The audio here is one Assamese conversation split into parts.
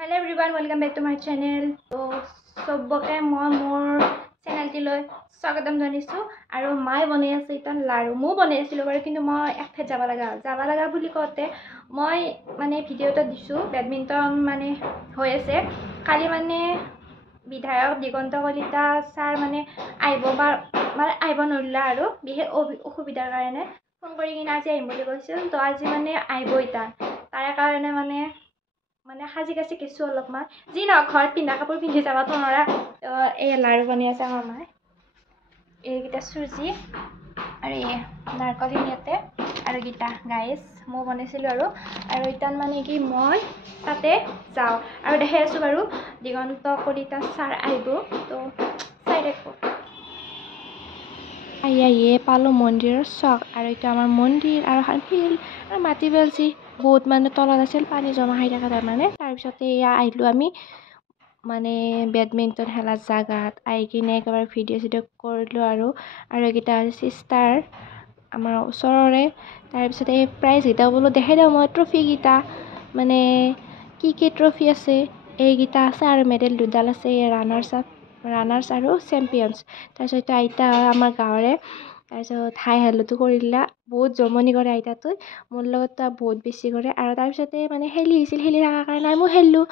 Hello everyone, welcome back to my channel. So সবকে মই মোৰ চেনেলটিলৈ স্বাগতম জনাইছো আৰু মাই বনাই আছে ইতান লাৰু মো বনাইছিলো বাৰু কিন্তু মই একঠে যাব লাগা বুলি কওঁতে মই মানে ভিডিওটা দিছো ব্যাডমিন্টন মানে হৈ আছে কালি মানে বিধায়ক দিগন্ত কলিতা স্যাৰ মানে আইব নৰলা আৰু বিহে অসুবিধাৰ কাৰণে ফোন কৰি কিনে আজি আহিম বুলি কৈছিল তো আজি মানে আইব ইতান তাৰে কাৰণে মানে সাজি কাছি কেঁচু অলপমান যি ন ঘৰত পিন্ধা কাপোৰ পিন্ধি যাব তোমৰা এই লাৰু বনাই আছে আমাৰ মায়ে এইকেইটা চুজি আৰু এই নাৰকল ইয়াতে আৰু গীতা গাইছ মই বনাইছিলোঁ আৰু ইতান মানে কি মই তাতে যাওঁ আৰু দেখাই আছোঁ বাৰু দিগন্ত কলিতা ছাৰ আহিব তো চাই থাকোঁ আহিয়ে পালোঁ মন্দিৰৰ চক আৰু এইটো আমাৰ মন্দিৰ আৰু এখন ফিল্ড আৰু মাটি পেলছি বহুত মানে তলত আছিল পানী জমা হৈ থাকে তাৰমানে তাৰপিছতে এয়া আহিলোঁ আমি মানে বেডমিণ্টন খেলা জাগাত আহি কিনে একেবাৰে ভিডিঅ' চিডিঅ' কৰিলোঁ আৰু এইকেইটা চিষ্টাৰ আমাৰ ওচৰৰে তাৰপিছতে এই প্ৰাইজকেইটা বোলো দেখাই দিওঁ মই ট্ৰফিকেইটা মানে কি ট্ৰফি আছে এইকেইটা আছে আৰু মেডেল দুডাল আছে ৰানাৰ্ছ আৰু চেম্পিয়নছ তাৰপিছত আইতা আমাৰ গাঁৱৰে তাৰপিছত হাই হেল্ল'টো কৰিলা বহুত জমনি কৰে আইতাটোই মোৰ লগততো বহুত বেছি কৰে আৰু তাৰপিছতে মানে খেলি থকাৰ কাৰণে মই খেলিলোঁ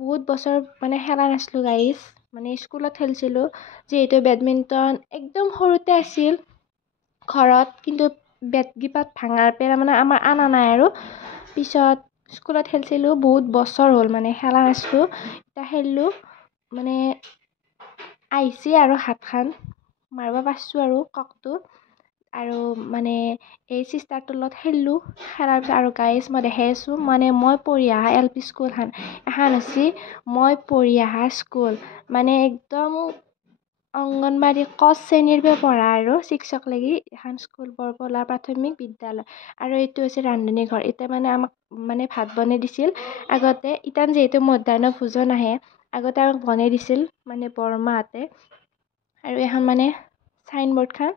বহুত বছৰ মানে খেলা নাছিলোঁ গাইজ মানে স্কুলত খেলিছিলোঁ যিহেতু বেডমিণ্টন একদম সৰুতে আছিল ঘৰত কিন্তু বেটগিপাত ভাঙাৰ পৰা মানে আমাৰ আনা নাই আৰু পিছত স্কুলত খেলিছিলোঁ বহুত বছৰ হ'ল মানে খেলা নাছিলোঁ এতিয়া খেলিলোঁ মানে আহিছে আৰু হাতখন মাৰিব পাৰিছোঁ আৰু ককটো আৰু মানে এই চিষ্টাৰটোৰ লগত খেলিলোঁ খেলাৰ পিছত আৰু গাইজ মই দেখাই আছোঁ মানে মই পঢ়ি অহা LP স্কুলখন এখন হৈছে মই পঢ়ি অহা স্কুল মানে একদম অংগনবাড়ী ক শ্ৰেণীৰ পৰা পঢ়া আৰু 6ক লাগি এখন স্কুল বৰপলা প্ৰাথমিক বিদ্যালয় আৰু এইটো হৈছে ৰান্ধনী ঘৰ এতিয়া মানে আমাক মানে ভাত বনাই দিছিল আগতে ইতান যিহেতু মধ্যাহ্ন ভোজন আহে আগতে আমাক বনাই দিছিল মানে বৰমাহঁতে আৰু এখন মানে চাইনবোৰ্ডখন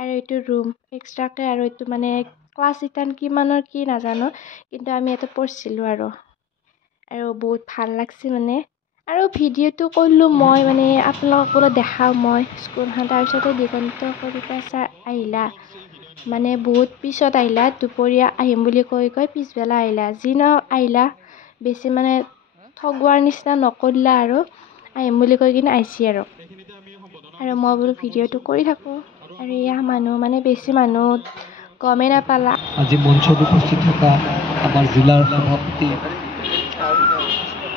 আৰু এইটো ৰুম এক্সট্ৰাকৈ আৰু এইটো মানে ক্লাছ ইতান কিমানৰ কি নাজানো কিন্তু আমি ইয়াতে পঢ়িছিলোঁ আৰু বহুত ভাল লাগছে মানে আৰু ভিডিঅ'টো কৰিলোঁ মই মানে আপোনালোকক দেখাওঁ মই স্কুলখন তাৰপিছতে দিগন্ত কলিতা ছাৰ আহিলা মানে বহুত পিছত আহিলা দুপৰীয়া আহিম বুলি কৈ পিছবেলা আহিলা যি ন আহিলা বেছি মানে ঠগোৱাৰ নিচিনা নকৰিলা আৰু আহিম বুলি কৈ কিনে আহিছে আৰু মই বোলো ভিডিঅ'টো কৰি থাকোঁ আৰু এয়া মানুহ মানে বেছি মানুহ গমেই নাপালা আজি মঞ্চত উপস্থিত থকা আমাৰ জিলাৰ সভাপতি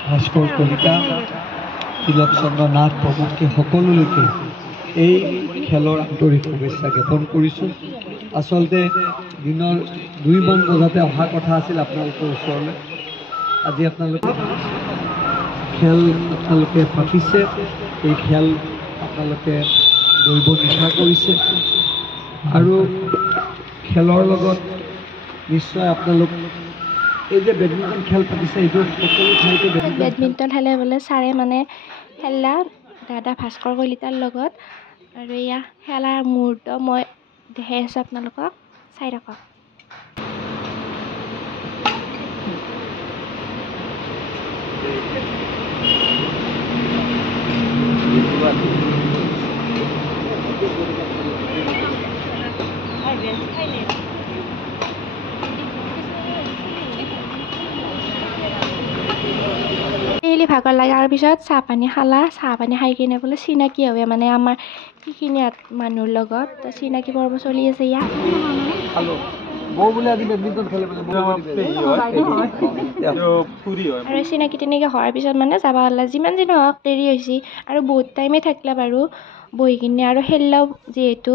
ভাস্কৰ কলিতা তিলক চন্দ্ৰ নাথ প্ৰমুখ্যে সকলোলৈকে এই খেলৰ আন্তৰিক শুভেচ্ছা জ্ঞাপন কৰিছোঁ আচলতে দিনৰ 2মান বজাতে অহা কথা আছিল আপোনালোকৰ ওচৰলৈ আজি আপোনালোকে পাতিছে এই খেল আপোনালোকে দৌৰিব নিশা কৰিছে আৰু খেলৰ লগত নিশ্চয় আপোনালোক এই যে বেডমিণ্টন খেল পাতিছে এইটো সকলো ঠাইতে বেডমিণ্টন খেলে বোলে ছাৰে মানে খেলা দাদা ভাস্কৰ কলিতাৰ লগত আৰু এয়া খেলাৰ মুহূৰ্ত মই দেখাই আছোঁ আপোনালোকক চাই থাকক ডেইলি ভাগৰ লগাৰ পিছত চাহ পানী খাই কিনে বোলে চিনাকি হয় মানে আমাৰ সেইখিনি মানুহৰ লগত চিনাকি পৰ্ব চলি আছে ইয়াত আৰু চিনাকি তেনেকৈ হোৱাৰ পিছত মানে যাব হ'লে যিমান যি নহওক দেৰি হৈছে আৰু বহুত টাইমেই থাকিলে বাৰু বহি কিনে আৰু খেলিলাও যিহেতু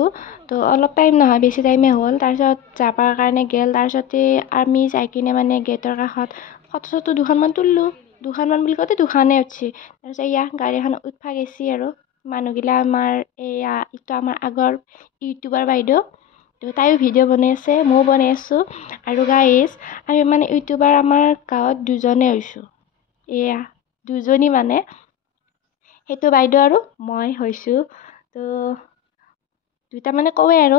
তো অলপ টাইম নহয় বেছি টাইমেই হ'ল তাৰপিছত যাবৰ কাৰণে গ'ল তাৰপিছতে আমি যাই কিনে মানে গেটৰ কাষত ফটো দুখনমান তুলিলোঁ দুখনমান বুলি কওঁতে দুখনেই উঠিছে তাৰপিছত এয়া গাড়ীখন উঠবা গেছি আৰু মানুহগিলা আমাৰ এয়া এইটো আমাৰ আগৰ ইউটিউবাৰ বাইদেউ তো তাইও ভিডিঅ' বনাই আছে ময়ো বনাই আছোঁ আৰু গাইজ আমি মানে ইউটিউবাৰ আমাৰ গাঁৱত দুজনেই হৈছোঁ এয়া দুজনী মানে সেইটো বাইদেউ আৰু মই হৈছোঁ তো দুটা মানে কওঁৱেই আৰু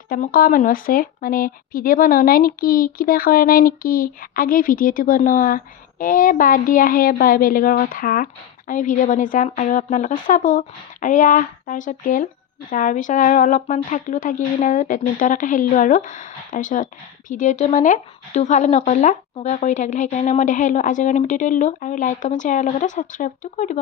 দুটামান কোৱা মানুহ আছে মানে ভিডিঅ' বনোৱা নাই নেকি কিবা কৰা নাই নেকি আগে ভিডিঅ'টো বনোৱা বাদ দিয়াহে বা বেলেগৰ কথা আমি ভিডিঅ' বনাই যাম আৰু আপোনালোকে চাব আৰু তাৰপিছত গ'ল যোৱাৰ পিছত আৰু অলপমান থাকি কিনে বেডমিণ্টনকে খেলিলোঁ আৰু তাৰপিছত ভিডিঅ'টো মানে দুফালে নকৰিলা মোকে কৰি থাকিলে সেইকাৰণে মই দেখাইলোঁ আজিৰ কাৰণে ভিডিঅ'টো দিলোঁ আৰু লাইক কমেণ্ট শ্বেয়াৰৰ লগতে ছাবস্ক্ৰাইবটো কৰি দিব